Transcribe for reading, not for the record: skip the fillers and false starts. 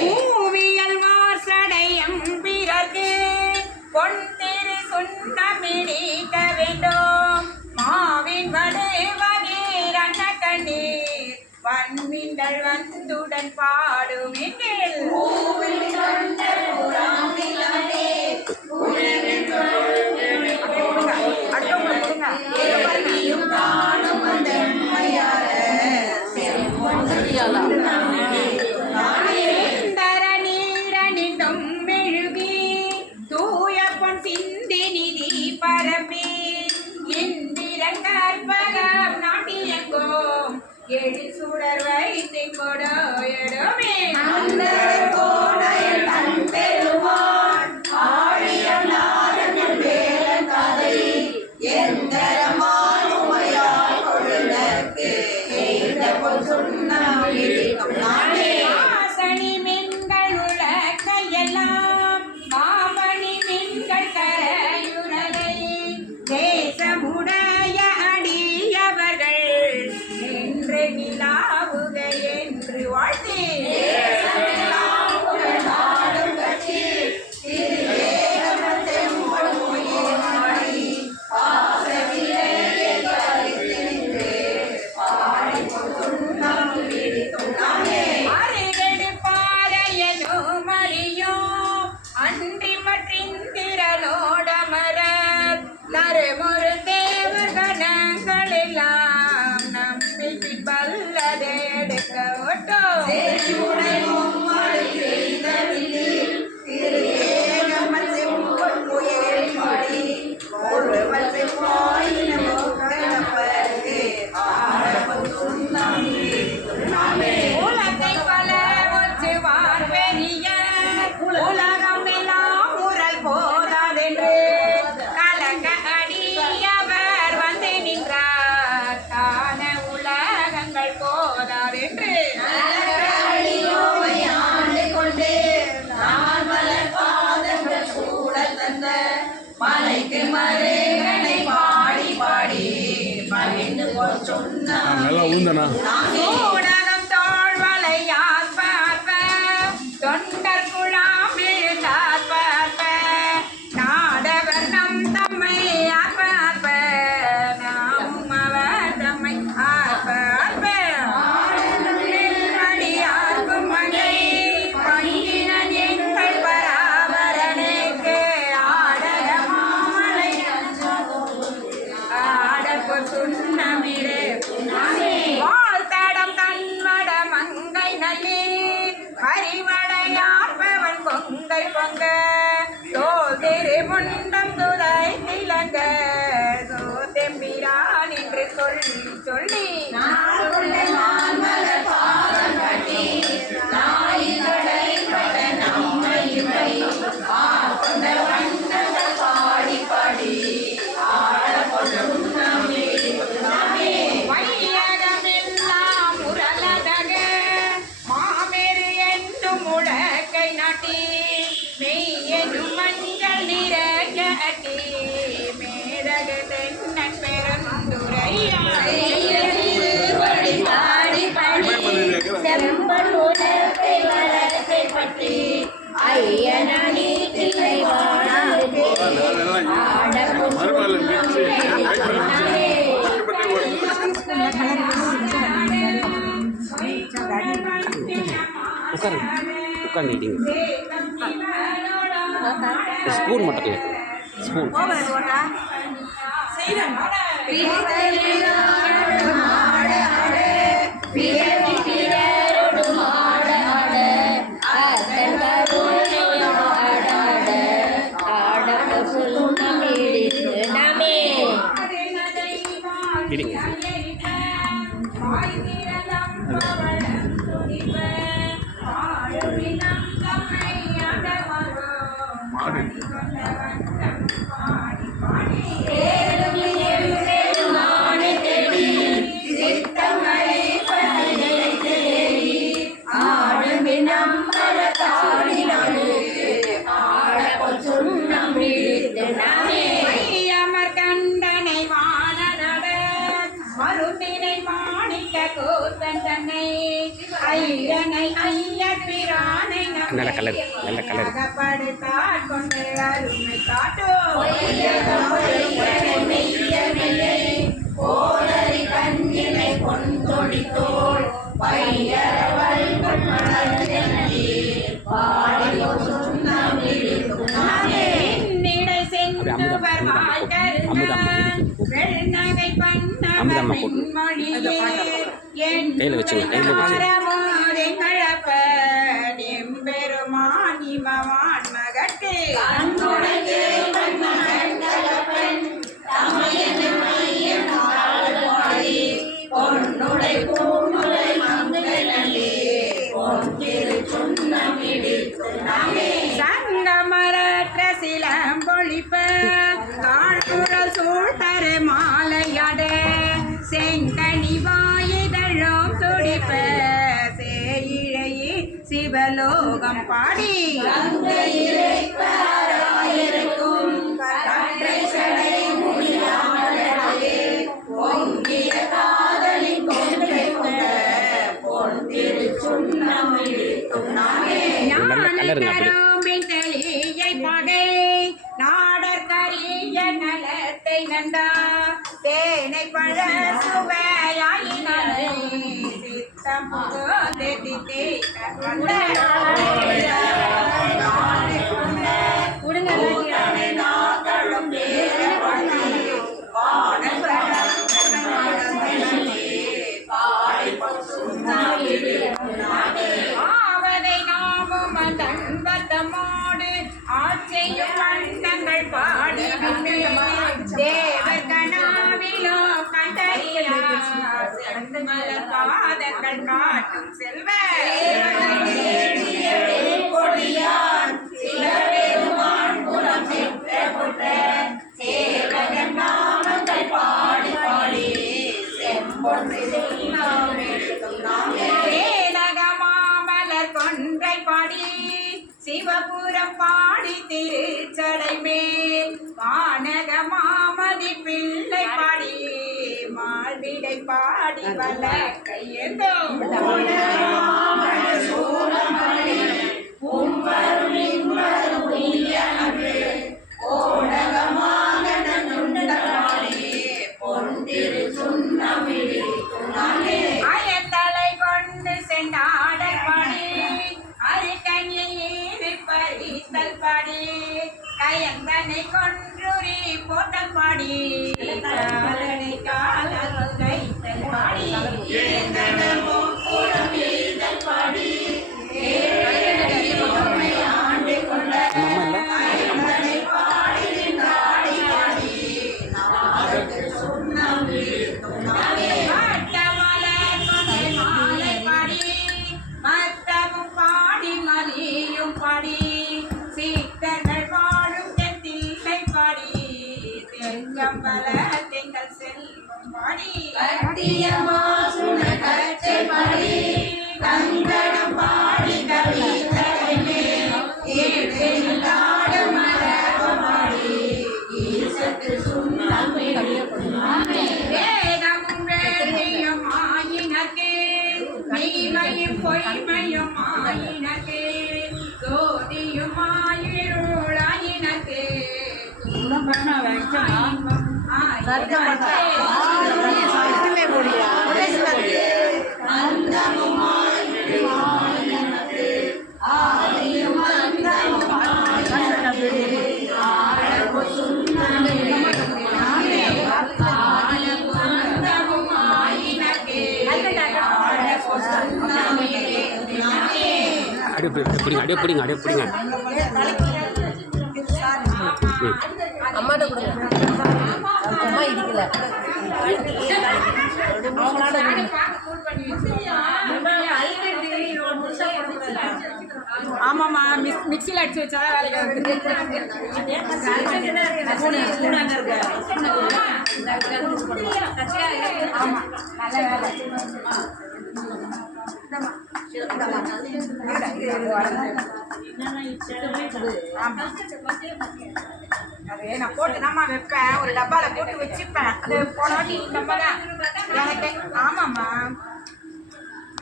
பூவியல் வாசடையம் பிறகு பொன் திரு சுண்ணமிடிக்க வேண்டும் மாவின் வடு வகீரன கண்ணீர் வன்மிண்டல் வந்துடன் பாடும் எங்கள் தரணீரனிடம் மெழுகி தூய பொன் சிந்தி நிதி பரப்பி இந்திரங்கற்பகம் நாட்டியங்கோம் எழில் சுடர் வைத்து கொடோயடுமே ஆசனி மீன்கள் உலக்கையெல்லாம் மாமணி மீன்கள் கரையுறலை தேசமுடைய அடியவர்கள் என்று நிலாவுக என்று வாழ்த்தி அன்றி மற்றிந்திரலோடமரர் நறுமுறு தேவர் கணங்கள் எல்லாம் நம்மை பின்பல்லதை எடுக்க ஓட்டோ உலகை பல ஒச்சுவார் பெரிய உலகம் எல்லாம் முரல் போதாதென்று கலக்க அடியவர் வந்து நின்றார் தான உலகங்கள் போதாதென்று மலைக்கு மருகனை பாடி பாடி பகிர்ந்து சொன்ன ஊடகம் தோல்வலையார் பார்ப்ப தொண்டர் குழாம் விழுந்தார் பார்ப்ப நாடவர் நம் தம்மை ஆர்ப்ப நாமும் அவர் தம்மை ஆர்ப்ப அடியார்க்கும் மகை பங்கினன் எங்கள் பராபரனுக்கு ஆடக மாமலை ஆடப்பொரு சுண்ணமிடு வாழ்த்தடம் கண்மட மங்கை நல்லி அறிவடையார்பவன் பொங்கை பொங்க தோல் திரு முண்டம் துதை திலங்க சோதெம்பிரான் என்று சொல்லி சொல்லி வையகமெல்லாம் உரலதக மாமெரு என்னும் முழக்கை நாட்டி மெய்யெனும் மஞ்சள் நிறக்க அட்டி மேதக தென்னன் பெருந்துரையா செம்பல் உலகை வளர்த்தை பற்றி ஐயனி தில்லை உட்காந்து ஈட்டிங் ஸ்பூன் மட்டும் இல்லை ஸ்பூன் இடிங்க ஐயனை ஐயர் பிரானை நல்ல கலர் நல்ல கலர் அகப்படுத்தாற் கொண்டு அருமை காட்டோ கோலரி கண்ணினை கொண்டொழித்தோள் பையரவள் நிடை சென்றுவர் வெண்ணகை பண்ணமொழியே கையில் வச்சுங்க கையில் வச்சுங்க பெருமான் இமவான் மகட்டு பொன்னுடை பூமுலை சங்கமரற்ற சிலம்பொழிப்ப காழ்குழல் சூழ்தர மாலையட செங்கனி வாயிதழும் துடிப்ப சேயிழையே சிவலோகம் பாடி நாடற்கரிய நலத்தை நண்டா தேனை பழ சுவையாயினே சித்தம் ஆவதை நாமும் தன்பத்தமோடு ஆட்சியும் வண்ணங்கள் பாடி தேவகனாவிலோ கண்டறியா செந்தமலர் பாதங்கள் காட்டும் செல்வ மாமலர் கொன்றை பாடி சிவபுரம் பாடி திருச்சடை மேல் வானக மாமதி பிள்ளை பாடி மால்விடை பாடி வல கையெந்தோ அயத்தலை கொண்டு சென்றாட பாடி அரிக்கணியை பறித்தல் பாடி கயந்தனை கொன்றுரி போட்டல் பாடி காலனை காலல் வைத்தல் பாடி பாடி ஆண்டு கொண்ட பாடி சீத்தர்கள் வாழும் தென்தில்லை பாடி தெங்கம்பல தெங்கள் செல்வம் பாடி கச்சை பாடி கங்கணம் பாடி கவிதமே வேதமும் வேதியும் ஆயினக்கு மெய்மையும் பொய்மையும் ஆயினக்கு ஜோதியுமாயிருளாயினக்கு அப்படியே பிடிங்க அம்மாட்ட கொடுங்க அம்மா இருக்கல ஆமாம்மா மிக்சியில் அடிச்சு வச்சாதான் வேலைக்கு ஆமா நல்ல வேலை அது நான் போட்டு தான்மா வைப்பேன் ஒரு டப்பால போட்டு வச்சுப்பேன் அது போனாட்டி நம்ம தான் எனக்கு ஆமாம்மா